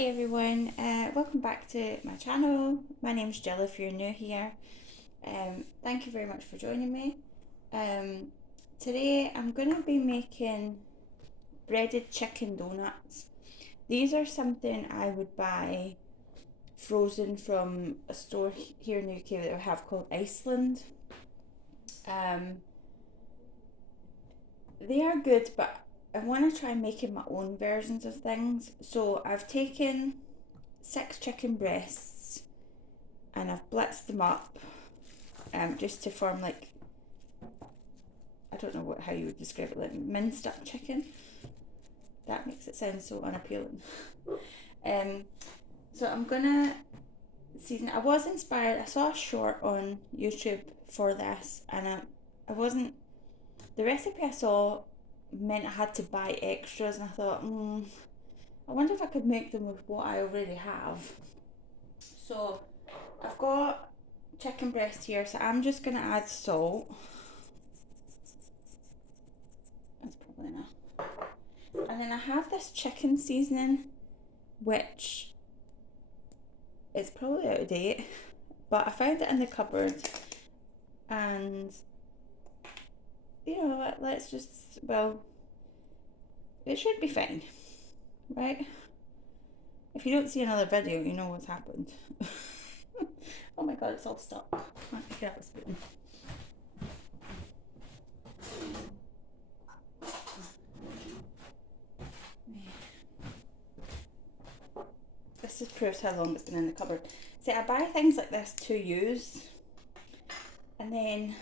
Hi everyone, welcome back to my channel. My name's Jill if you're new here. Thank you very much for joining me. Today I'm going to be making breaded chicken donuts. These are something I would buy frozen from a store here in the UK that we have called Iceland. They are good, but I want to try making my own versions of things. So I've taken 6 chicken breasts and I've blitzed them up just to form like, I don't know how you would describe it, like minced up chicken. That makes it sound so unappealing. So I'm gonna season. I was inspired. I saw a short on YouTube for this, and I wasn't. The recipe I saw meant I had to buy extras, and I thought, I wonder if I could make them with what I already have. So I've got chicken breast here, so I'm just gonna add salt. That's probably enough. And then I have this chicken seasoning, which is probably out of date, but I found it in the cupboard, and let's just, well, it should be fine, right? If you don't see another video, you know what's happened. Oh my god, it's all stuck. Let me get out the spoon. This just proves how long it's been in the cupboard. See, I buy things like this to use, and then,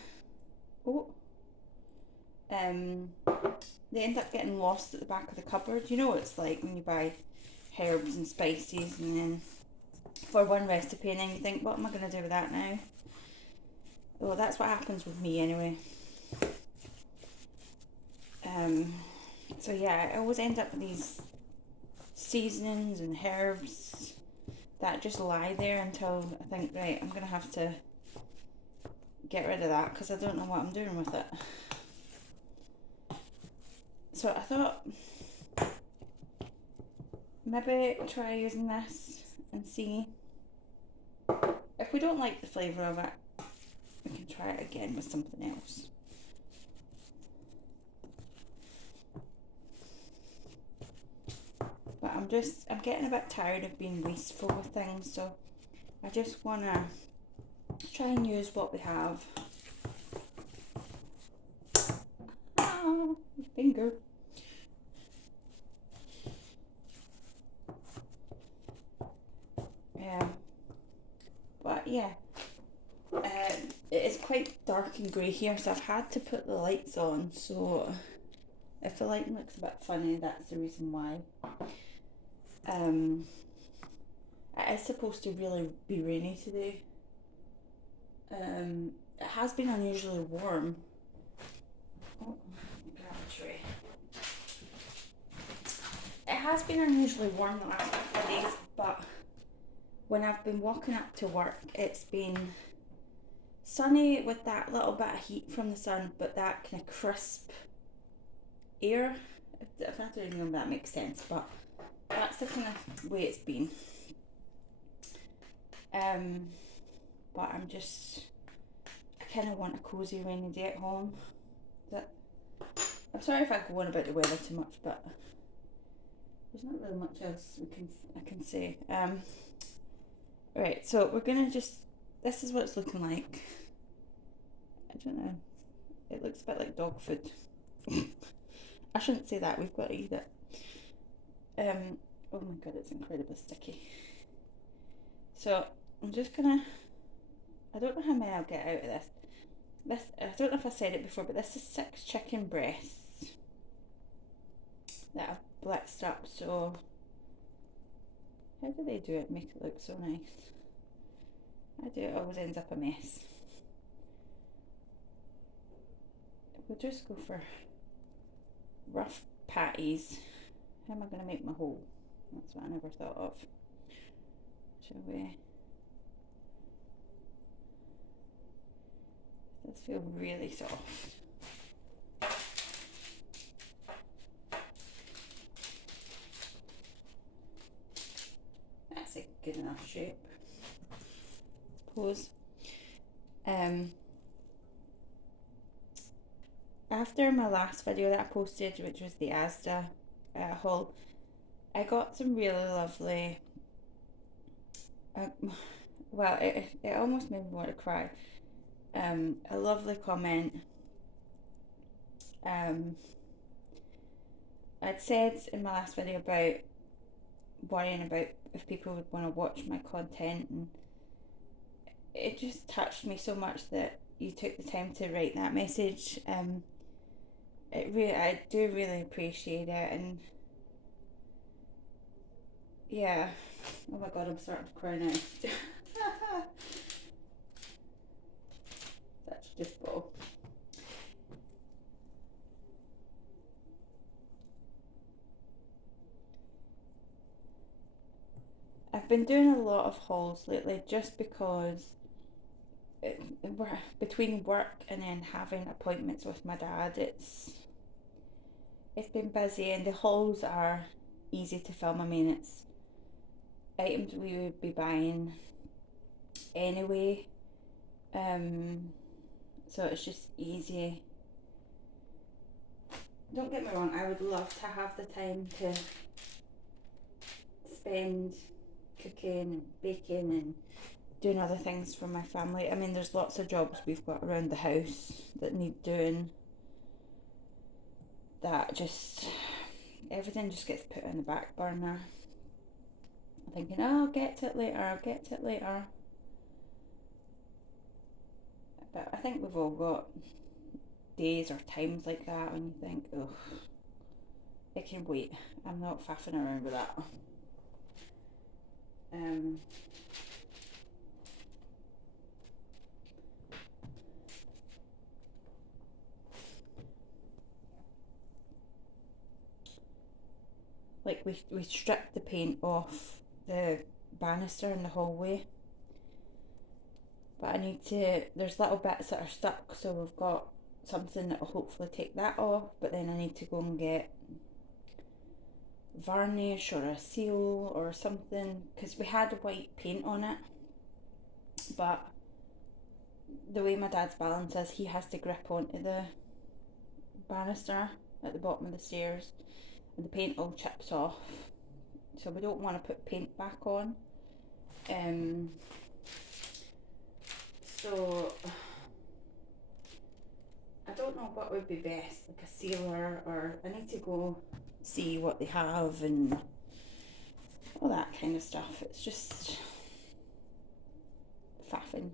they end up getting lost at the back of the cupboard. You know what it's like when you buy herbs and spices and then for one recipe and then you think, what am I going to do with that now? Well, that's what happens with me anyway. So yeah, I always end up with these seasonings and herbs that just lie there until I think, right, I'm going to have to get rid of that because I don't know what I'm doing with it. So I thought maybe try using this and see. If we don't like the flavour of it, we can try it again with something else. But I'm getting a bit tired of being wasteful with things, so I just want to try and use what we have. Ah, my finger. But yeah, it is quite dark and grey here, so I've had to put the lights on, so if the lighting looks a bit funny, that's the reason why. It is supposed to really be rainy today. It has been unusually warm. Oh, grab a tray. It has been unusually warm the last couple of days, but when I've been walking up to work, it's been sunny with that little bit of heat from the sun, but that kind of crisp air. If I don't even know if that makes sense, but that's the kind of way it's been. But I kind of want a cozy rainy day at home. I'm sorry if I go on about the weather too much, but there's not really much else I can say. Right, so we're gonna this is what it's looking like. I don't know. It looks a bit like dog food. I shouldn't say that, we've got to eat it. Oh my god, it's incredibly sticky. So I'm just gonna, I don't know how many I'll get out of this. I don't know if I said it before, but this is 6 chicken breasts that I've blitzed up. So how do they do it? Make it look so nice. I do, it always ends up a mess. We'll just go for rough patties. How am I going to make my hole? That's what I never thought of. Shall we? This feels really soft. good enough shape. Pose. After my last video that I posted, which was the Asda haul, I got some really lovely, well, it almost made me want to cry. A lovely comment. I'd said in my last video about worrying about if people would want to watch my content, and it just touched me so much that you took the time to write that message. I do really appreciate it, and yeah. Oh my god, I'm starting to cry now. Such just ball. I've been doing a lot of hauls lately just because between work and then having appointments with my dad, it's been busy, and the hauls are easy to film. I mean, it's items we would be buying anyway, so it's just easy. Don't get me wrong, I would love to have the time to spend cooking and baking and doing other things for my family. I mean, there's lots of jobs we've got around the house that need doing, that just, everything just gets put on the back burner. I'm thinking, oh, I'll get to it later. But I think we've all got days or times like that when you think, oh, it can wait. I'm not faffing around with that. Like we stripped the paint off the banister in the hallway, but I need to, there's little bits that are stuck, so we've got something that will hopefully take that off, but then I need to go and get varnish or a seal or something, because we had white paint on it, but the way my dad's balance is, he has to grip onto the banister at the bottom of the stairs, and the paint all chips off, so we don't want to put paint back on. So I don't know what would be best, like a sealer, or I need to go see what they have and all that kind of stuff. It's just faffing.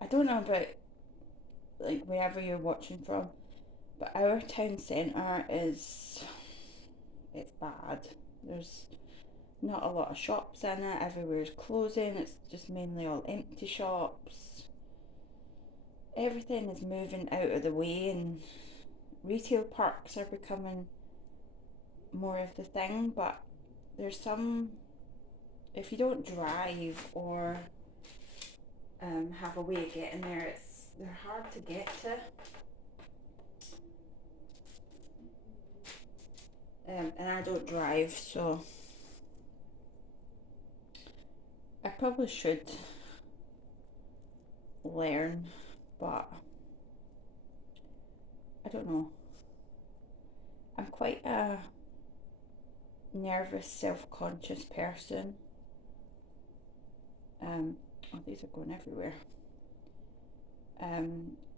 I don't know about like wherever you're watching from, but our town centre it's bad. There's not a lot of shops in it, everywhere's closing, it's just mainly all empty shops. Everything is moving out of the way, and retail parks are becoming more of the thing, but there's some, if you don't drive or have a way of getting there, they're hard to get to. And I don't drive, so I probably should learn, but I don't know. I'm quite a nervous, self-conscious person. Oh, these are going everywhere.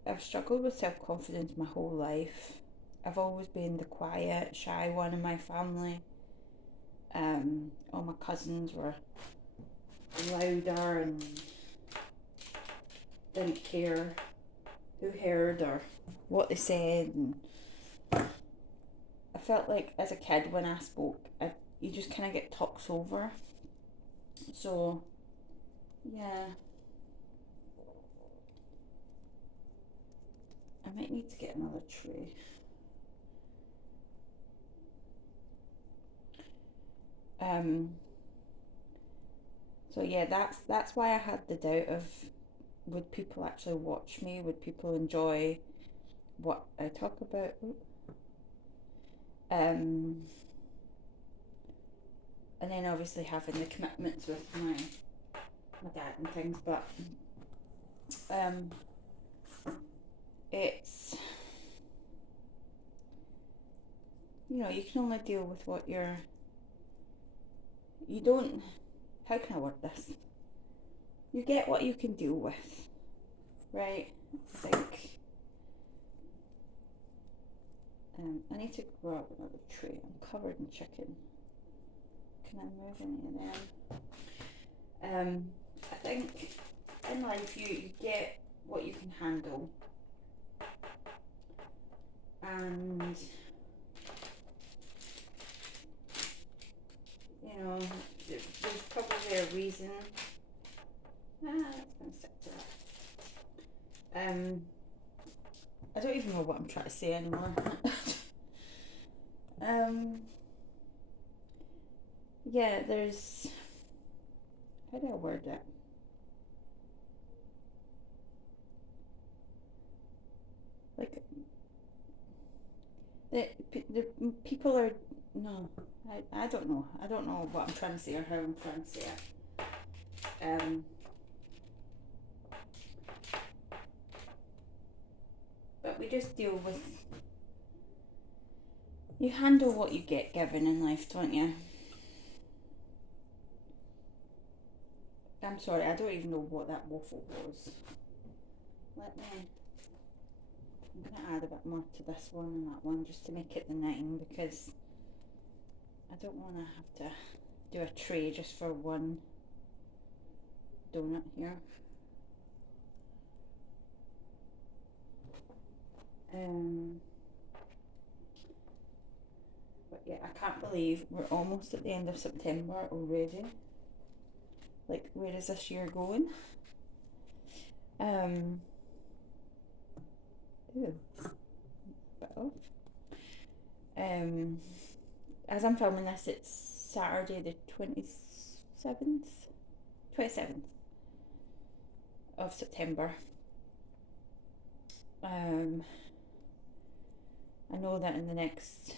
I've struggled with self-confidence my whole life. I've always been the quiet, shy one in my family. All my cousins were louder and didn't care who heard or what they said, and I felt like as a kid when I spoke, you just kind of get talked over. So yeah, I might need to get another tray. So yeah, that's why I had the doubt of, would people actually watch me? Would people enjoy what I talk about? And and then obviously having the commitments with my dad and things, but it's, you know, you can only deal with what you don't, how can I word this? You get what you can deal with, right? I think, I need to grab another tray. I'm covered in chicken. Can I move any of them? I think in life you get what you can handle, and you know, there's probably a reason. That's gonna stick to that. I don't even know what I'm trying to say anymore. Yeah, there's, how do I word it? Like, the people are, no, I don't know. I don't know what I'm trying to say or how I'm trying to say it. But we just deal with, you handle what you get given in life, don't you? I'm sorry, I don't even know what that waffle was. I'm going to add a bit more to this one and that one just to make it the 9, because I don't want to have to do a tray just for one donut here. But yeah, I can't believe we're almost at the end of September already. Like, where is this year going? Ew, bit off. As I'm filming this, it's Saturday the 27th of September. I know that in the next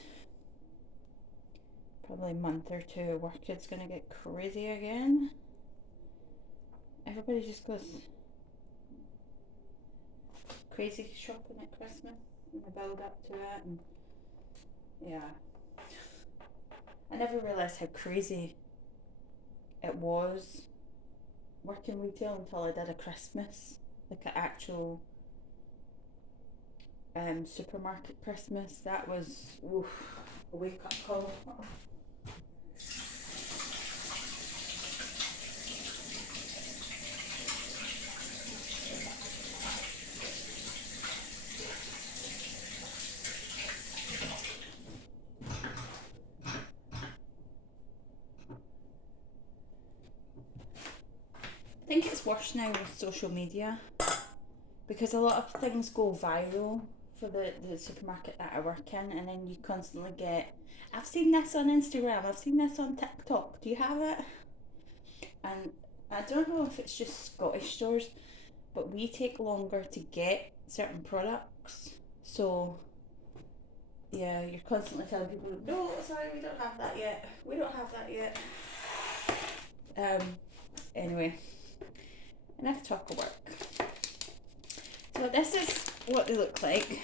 probably month or two, work is going to get crazy again. Everybody just goes crazy shopping at Christmas and the build up to it, and yeah, I never realised how crazy it was working retail until I did a Christmas, like an actual supermarket Christmas. That was a wake up call. I think it's worse now with social media, because a lot of things go viral for the supermarket that I work in, and then you constantly get, I've seen this on Instagram, I've seen this on TikTok, do you have it? And I don't know if it's just Scottish stores, but we take longer to get certain products. So yeah, you're constantly telling people, no, sorry, we don't have that yet. We don't have that yet. Anyway, enough talk of work. So this is what they look like.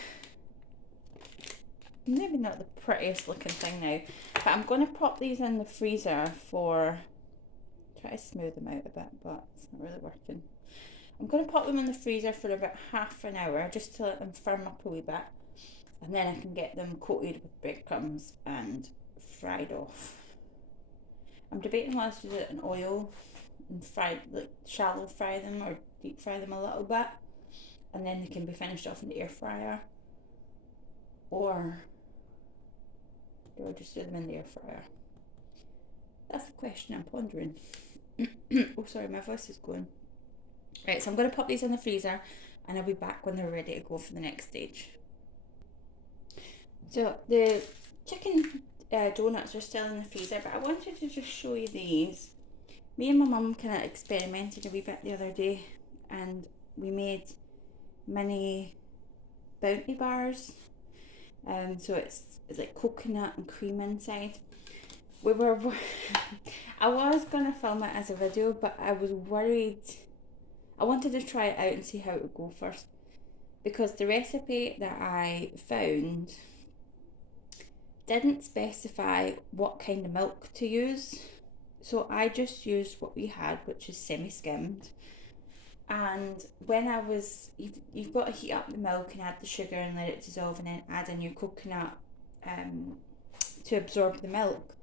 Maybe not the prettiest looking thing now, but I'm going to pop these in the freezer for, try to smooth them out a bit, but it's not really working. I'm going to pop them in the freezer for about half an hour just to let them firm up a wee bit, and then I can get them coated with breadcrumbs and fried off. I'm debating whether to do it in oil and fry, like shallow fry them or deep fry them a little bit, and then they can be finished off in the air fryer, or do I just do them in the air fryer? That's the question I'm pondering. Oh, sorry, my voice is going. Right, so I'm going to pop these in the freezer, and I'll be back when they're ready to go for the next stage. So the chicken donuts are still in the freezer, but I wanted to just show you these. Me and my mum kind of experimented a wee bit the other day, and we made mini Bounty bars. So it's like coconut and cream inside. We were I was gonna film it as a video, but I was worried. I wanted to try it out and see how it would go first, because the recipe that I found didn't specify what kind of milk to use. So I just used what we had, which is semi-skimmed. And when I was, you've got to heat up the milk and add the sugar and let it dissolve, and then add in your coconut to absorb the milk.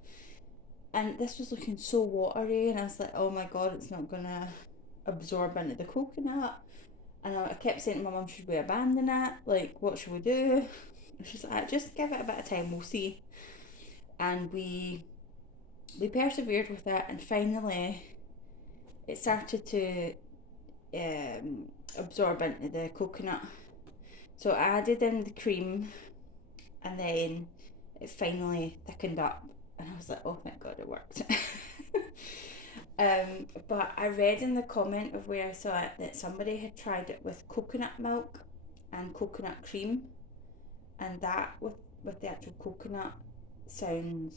And this was looking so watery, and I was like, oh my god, it's not gonna absorb into the coconut. And I kept saying to my mum, should we abandon it? Like, what should we do? And she's like, just give it a bit of time, we'll see. And we persevered with it, and finally it started to absorb into the coconut. So I added in the cream, and then it finally thickened up, and I was like, oh thank god, it worked. But I read in the comment of where I saw it that somebody had tried it with coconut milk and coconut cream, and that with the actual coconut sounds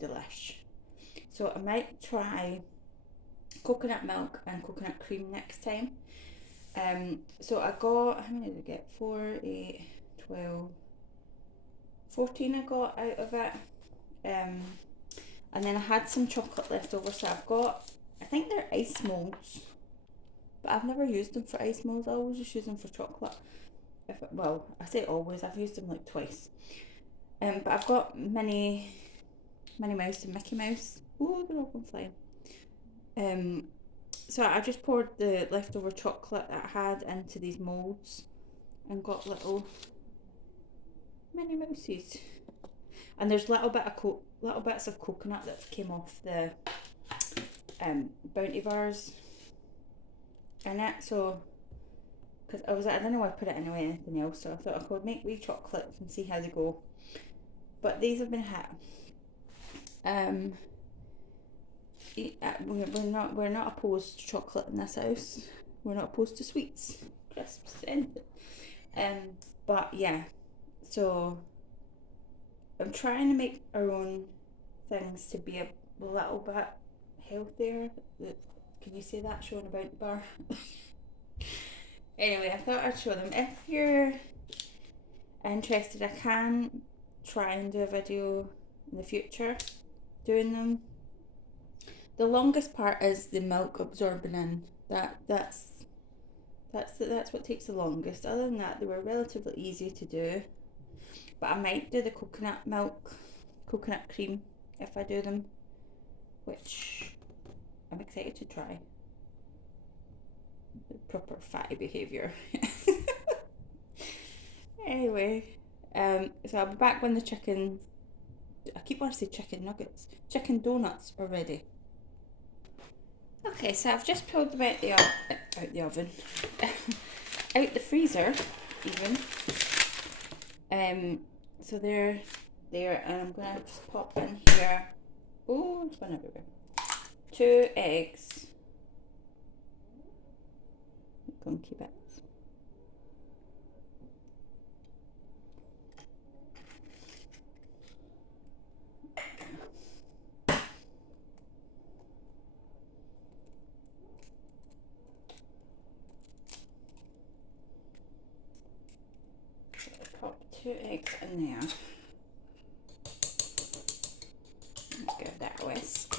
delish. So I might try coconut milk and coconut cream next time. So I got, how many did I get? 4, 8, 12, 14 I got out of it. And then I had some chocolate left over, so I've got, I think they're ice molds, but I've never used them for ice molds. I always just use them for chocolate. Well, I say always, I've used them like twice. But I've got Minnie Mouse and Mickey Mouse. Oh, they're all going flying. So I just poured the leftover chocolate that I had into these molds and got little Minnie Mouses. And there's little bits of coconut that came off the Bounty bars in it. So, because I was like, I didn't want to put it in anything else, so I thought I could make wee chocolates and see how they go. But these have been hit. We're not opposed to chocolate in this house. We're not opposed to sweets, crisps, anything. But yeah, so I'm trying to make our own things to be a little bit healthier. Can you say that, showing about the bar? Anyway, I thought I'd show them. If you're interested, I can try and do a video in the future doing them. The longest part is the milk absorbing in. That's what takes the longest. Other than that, they were relatively easy to do. But I might do the coconut milk, coconut cream if I do them, which I'm excited to try. The proper fatty behaviour. Anyway, so I'll be back when the chicken, I keep wanting to say chicken nuggets, chicken donuts are ready. Okay, so I've just pulled them out the oven, out the freezer even. So they're there, and I'm gonna just pop in here. Oh, it's gone everywhere. 2 eggs. Gunky bits. Pop 2 eggs in there. Give that a whisk.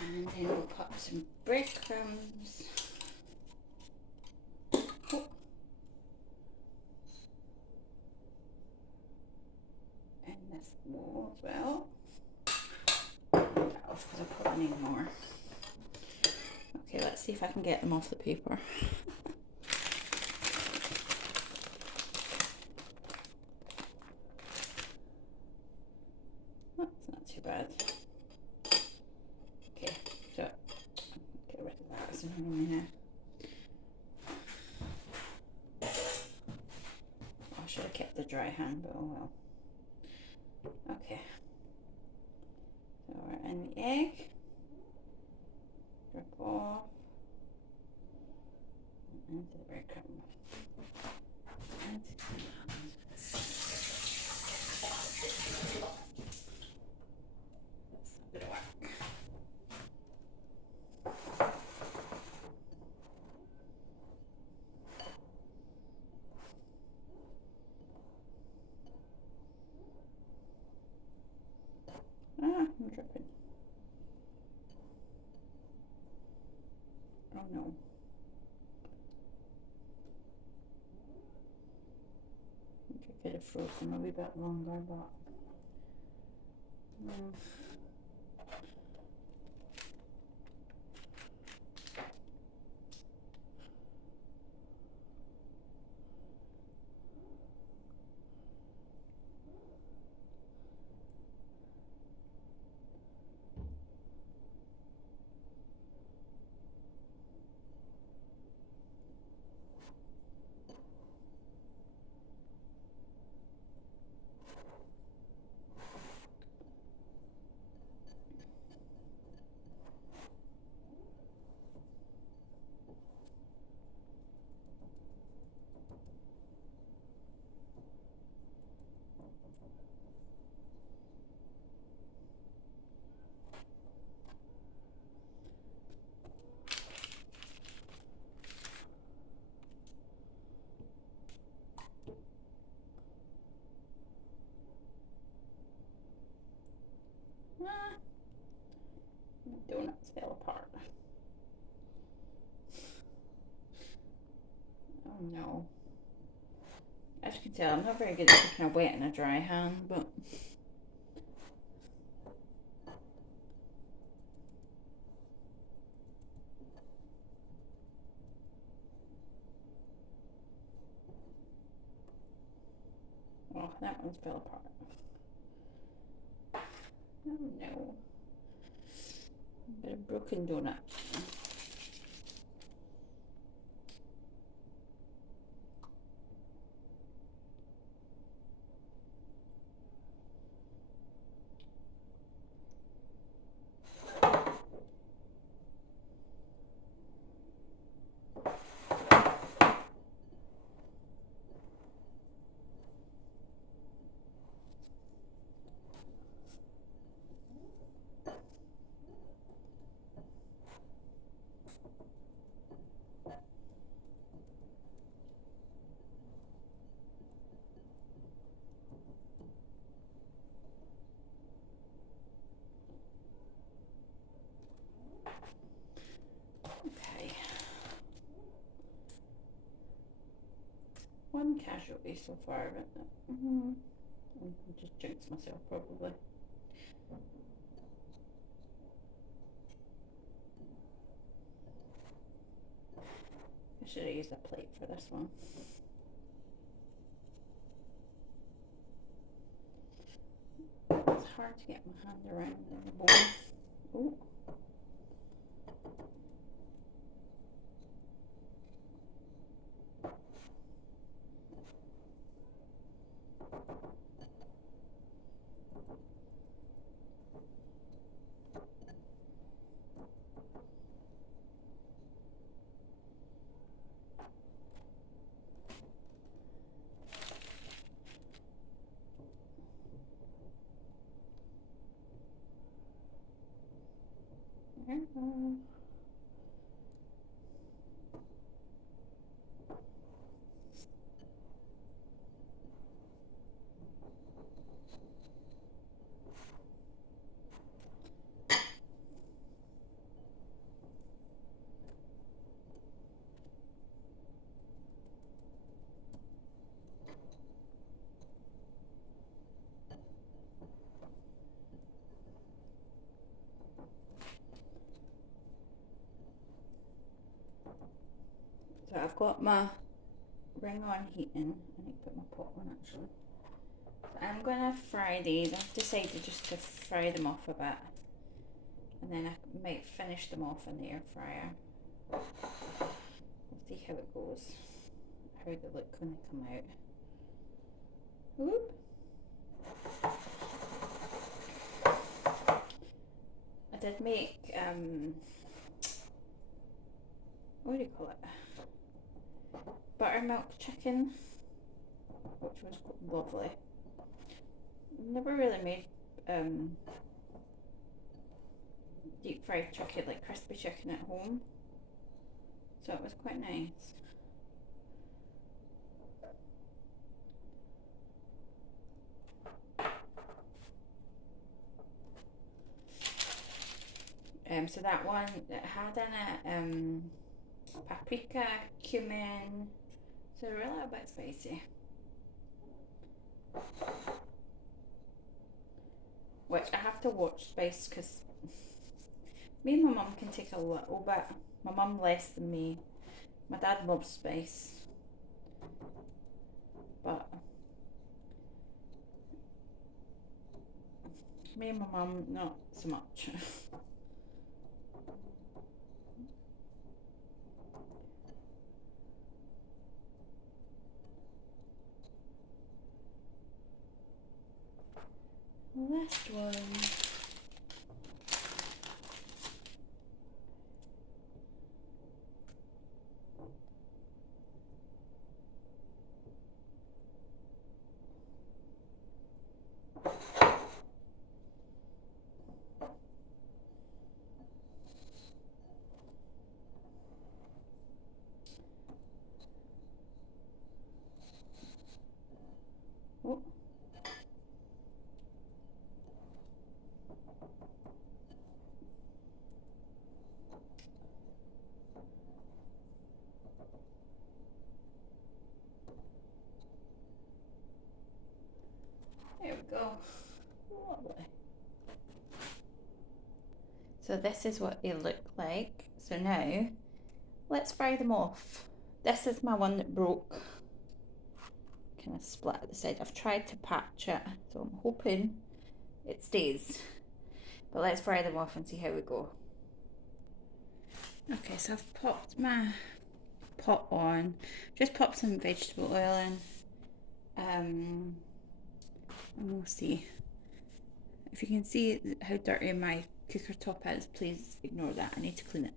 And then we'll pop some breadcrumbs. Oh. And this more as well. That off because I probably need more. Okay, let's see if I can get them off the paper. That's not too bad. Okay, so get rid of that. It's another minute. I should have kept the dry hand, but oh well. Okay, egg, drip off, and into the breadcrumb. That's a bit of work. I'm dripping. Oh no. I think I could have frozen a wee bit longer, but donuts fell apart. Oh no. As you can tell, I'm not very good at taking a wet and a dry hand, but oh, that one's fell apart. Oh no. A bit of broken donut. Okay. One casualty so far, but I just jinxed myself probably. I should have used a plate for this one. It's hard to get my hand around the bowl. Oh. So I've got my ring on heating. I need to put my pot on actually. So I'm gonna fry these. I've decided just to fry them off a bit, and then I might finish them off in the air fryer. We'll see how it goes, how they look when they come out. Whoop. I did make what do you call it? Buttermilk chicken, which was lovely. Never really made deep fried chicken, like crispy chicken at home, so it was quite nice. So that one, it had in it paprika, cumin, so really a bit spicy. Which I have to watch spice because me and my mum can take a little bit. My mum less than me. My dad loves spice, but me and my mum not so much. Last one. Oh. There we go. Lovely. So this is what they look like. So now, let's fry them off. This is my one that broke. Kind of split at the side. I've tried to patch it, so I'm hoping it stays. But let's fry them off and see how we go. Okay, so I've popped my pot on. Just popped some vegetable oil in. And we'll see. If you can see how dirty my cooker top is, please ignore that. I need to clean it.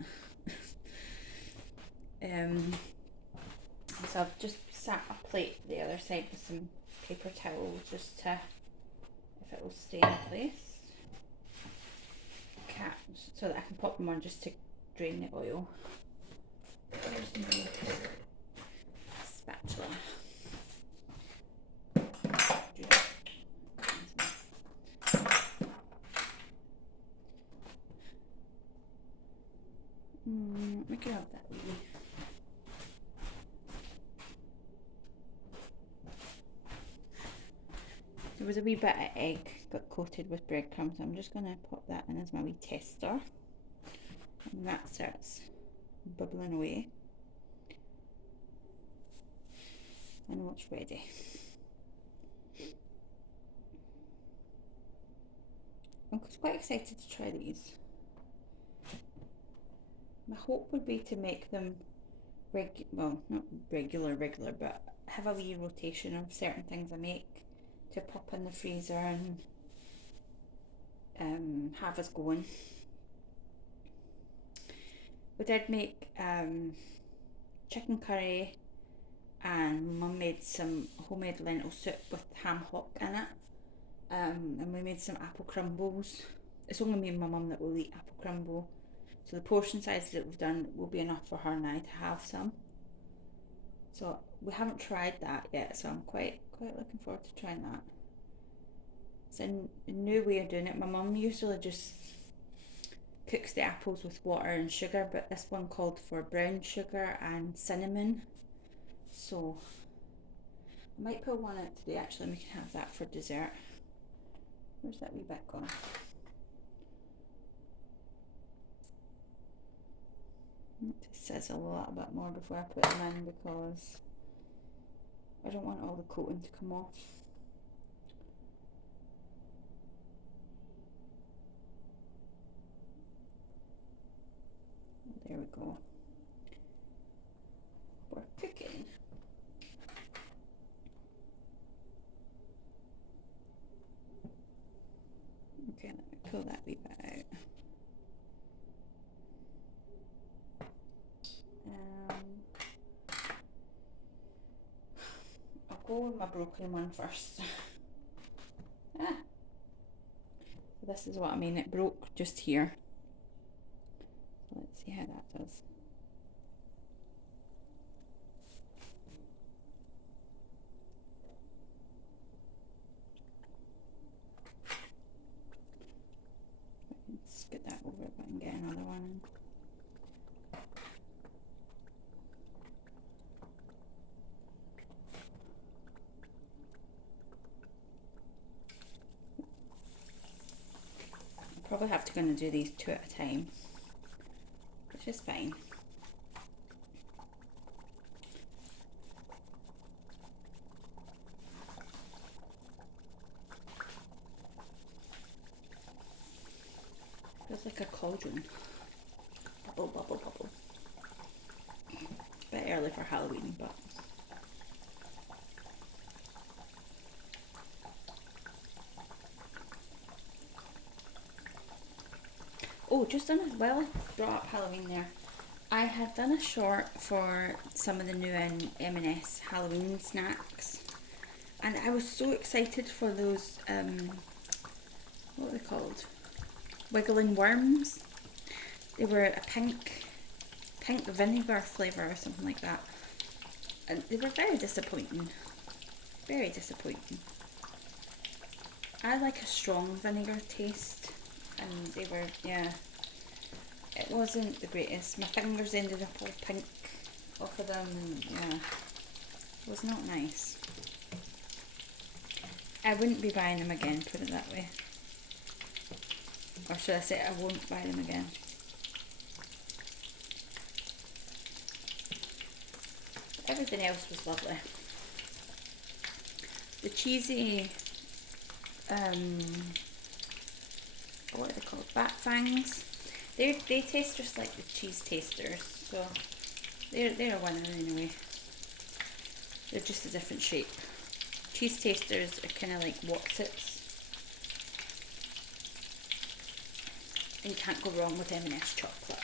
So I've just sat a plate the other side with some paper towel just to, if it will stay in place. So that I can pop them on just to drain the oil. There's my spatula. We can have that. There was a wee bit of egg got coated with breadcrumbs, so I'm just going to pop that in as my wee tester. And that starts bubbling away. I know it's ready. I'm quite excited to try these. My hope would be to make them well, not regular, but have a wee rotation of certain things I make to pop in the freezer and have us going. We did make chicken curry, and Mum made some homemade lentil soup with ham hock in it, and we made some apple crumbles. It's only me and my mum that will eat apple crumble, so the portion size that we've done will be enough for her and I to have some. So we haven't tried that yet, so I'm quite looking forward to trying that. It's a new way of doing it. My mum usually just cooks the apples with water and sugar, but this one called for brown sugar and cinnamon. So I might pull one out today actually, and we can have that for dessert. Where's that wee bit gone? To sizzle a little bit more before I put them in because I don't want all the coating to come off. There we go. We're cooking. Okay, let me pull that wee bit out. my broken one first. Ah. This is what I mean, it broke just here. Let's see how that does. Let's get that over it and get another one in. Probably have to gonna do these 2 at a time, which is fine. Feels like a cauldron. Bubble, bubble, bubble. A bit early for Halloween, but oh, just done as well. Brought up Halloween there. I had done a short for some of the new M&S Halloween snacks, and I was so excited for those. What are they called? Wiggling worms. They were a pink vinegar flavour or something like that, and they were very disappointing. Very disappointing. I like a strong vinegar taste, and they were, yeah, it wasn't the greatest. My fingers ended up all pink off of them, and yeah, it was not nice. I wouldn't be buying them again, put it that way. Or should I say I won't buy them again. Everything else was lovely. The cheesy, what are they called? Bat fangs. They taste just like the cheese tasters, so they're a winner anyway. They're just a different shape. Cheese tasters are kind of like Wotsits. And you can't go wrong with M&S chocolate.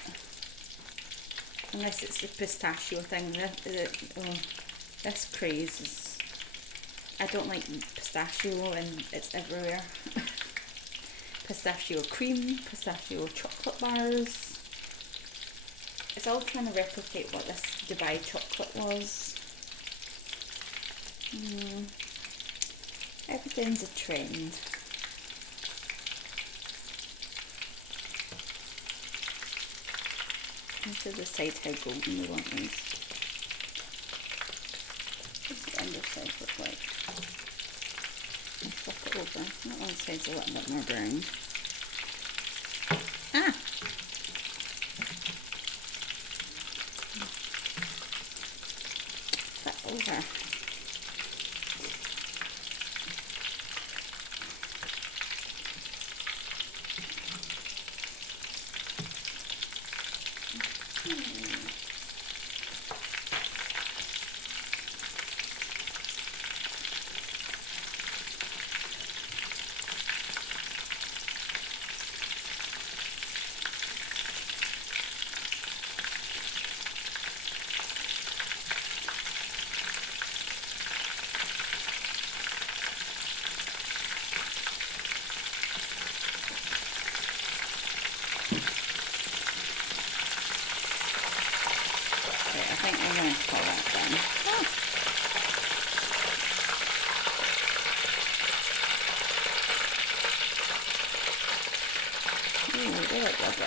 Unless it's the pistachio thing. This craze is... I don't like pistachio and it's everywhere. Pistachio cream, pistachio chocolate bars. It's all trying to replicate what this Dubai chocolate was. Everything's a trend. To decide how golden we want these. What's the underside look like? I'll flip it over. That one side's a little bit more brown. Ah! Flip over. I think I'm going to pull that down. Ooh, they look lovely.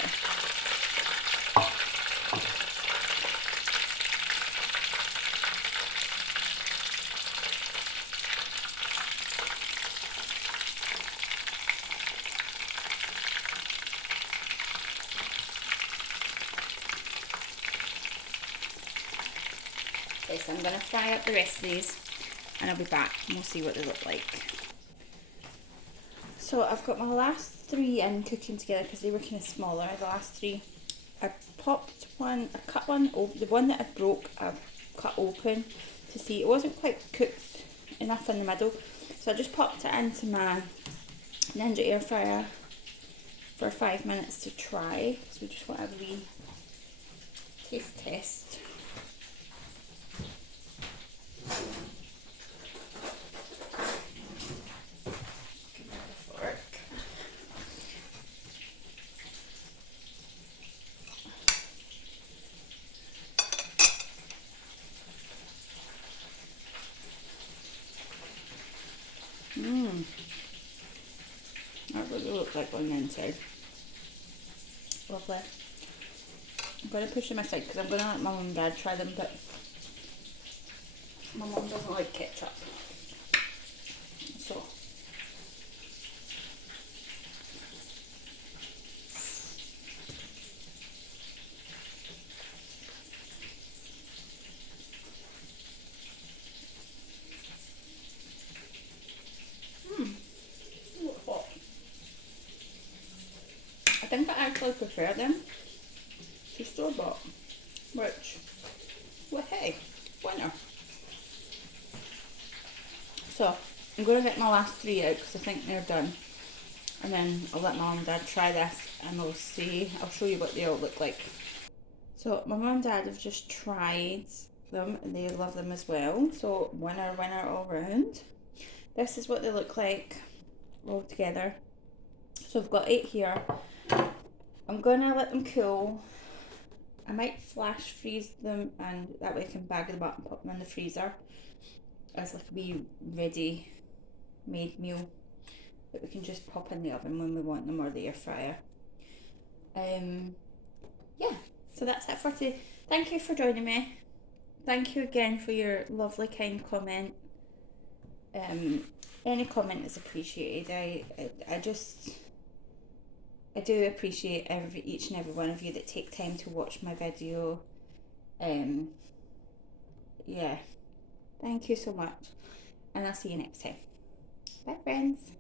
Okay, so I'm going to fry up the rest of these and I'll be back and we'll see what they look like. So I've got my last 3 in cooking together because they were kind of smaller, the last 3. I popped one, I cut one open, the one that I broke I cut open to see it wasn't quite cooked enough in the middle. So I just popped it into my Ninja air fryer for 5 minutes to try because we just want a wee taste test. That's what they look like on the inside. Lovely. I'm going to push them aside because I'm going to let my mum and dad try them, but my mum doesn't like ketchup. So, hot. I think I actually prefer them to store-bought, which, well, hey, winner. So, I'm going to get my last 3 out because I think they're done. And then I'll let my mum and dad try this and we'll see. I'll show you what they all look like. So, my mum and dad have just tried them and they love them as well. So, winner, winner all round. This is what they look like all together. So, I've got 8 here. I'm going to let them cool. I might flash freeze them and that way I can bag them up and put them in the freezer as like a wee ready made meal that we can just pop in the oven when we want them or the air fryer. Yeah, so that's it for today. Thank you for joining me. Thank you again for your lovely kind comment. Any comment is appreciated. I do appreciate each and every one of you that take time to watch my video. Yeah, thank you so much, and I'll see you next time. Bye, friends.